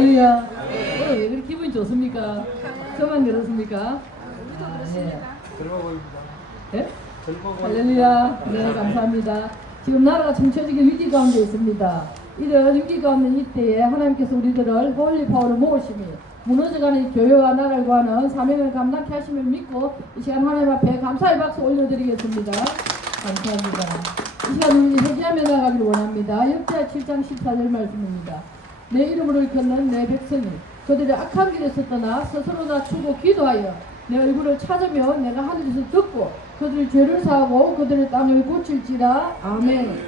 할렐루야. 오늘 왜 그렇게 기분이 좋습니까? 저만 그렇습니까? 아, 네. 예? 할렐루야. 네, 감사합니다. 지금 나라가 정치적인 위기 가운데 있습니다. 이런 위기 가운데 이때에 하나님께서 우리들을 홀리 파워를 모으심이 무너져가는 이 교회와 나라를 구하는 사명을 감당케 하심을 믿고 이 시간 하나님 앞에 감사의 박수 올려드리겠습니다. 감사합니다. 이 시간 우리 회개하며 나가기를 원합니다. 역대 7장 14절 말씀입니다. 내 이름으로 일컫는 내 백성이 그들의 악한 길에서 떠나 스스로 낮추고 기도하여 내 얼굴을 찾으며 내가 하늘에서 듣고 그들의 죄를 사하고 그들의 땅을 고칠지라. 아멘.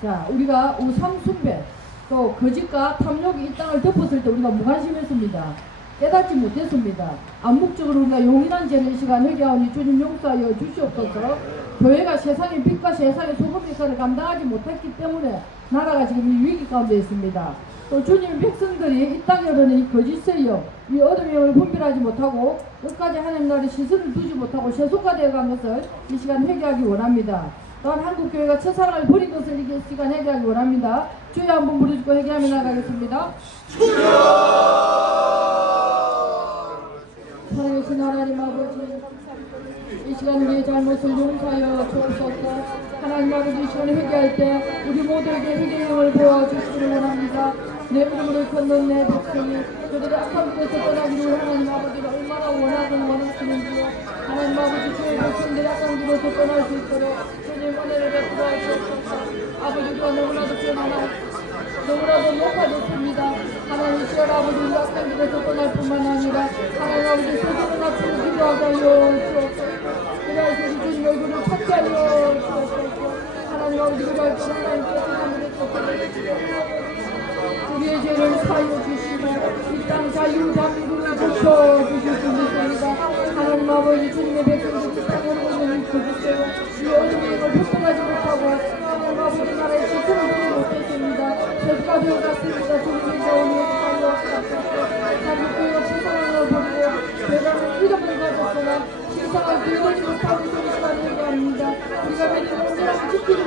자 우리가 우상숭배 또 거짓과 탐욕이 이 땅을 덮었을 때 우리가 무관심했습니다 깨닫지 못했습니다 암묵적으로 우리가 용인한 이 시간 회개하오니 주님 용서하여 주시옵소서 교회가 세상의 빛과 세상의 소금 역사를 감당하지 못했기 때문에 나라가 지금 이 위기 가운데 있습니다 또 주님 백성들이 이 땅에 오르는 이 거짓의 영, 이 어둠의 영을 분별하지 못하고 끝까지 하나님 나라의 시선을 두지 못하고 세속화 되어간 것을 이 시간 회개하기 원합니다. 또한 한국 교회가 첫사랑을 버린 것을 이 시간 회개하기 원합니다. 주여 한번 부르짖고 회개하며 나가겠습니다. 살아 이 시간 우리의 잘못을 용서하여 주옵소서. 하나님 아버지 이 시간 회개할 때 우리 모두에게 회개의 영을 보아주시기를 원합니다. 내 이름으로 걷는 내 백성이 그들의 악한 길에서 떠나기를 하나님 아버지가 얼마나 원하든 원하시는지요. 하나님 아버지 주의 백성들이 악한 길에서 떠날 수 있도록 주님 은혜를 베풀어 주옵소서. 아버지가 너무나도 변하나 너무나도 높아졌습니다. 하나님 시원 아버지 악한 길에서 떠날 뿐만 아니라 하나님 아버지 스스로 낮추 고 기도하게 하여 주옵소서. 그래서 우리 주님 얼굴을 찾게 하여 주옵소서. 하나님 아버지 그럴 때 하나님께서 하늘에서 우리의 죄를 사하여 주시고 이 땅 자유자비를 고쳐 주실 수 있습니다. 하나님 아버지 주님의 백성들 이 땅에 오는 이 거짓대로 이 어둠의 걸 극복하지 못하고 하나님 아버지 나라의 지성을 보지 못했습니다. 죄가 되어갔습니다. 주님 가졌으나 세상을 기울이지 못하고 있는 시간을 얘기합니다. 우리가 믿는 온전하게 지키지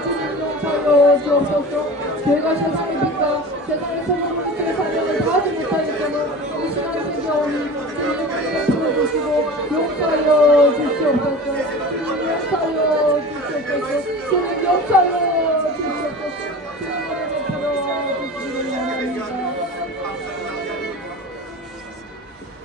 주님 용서하여 주옵소서. 교회가 세상의 빛과 세상의 사명을 다하지 못하기 때문에 이 시간 회개하오니 주님 베풀어 주시고 용서하여 주시옵소서.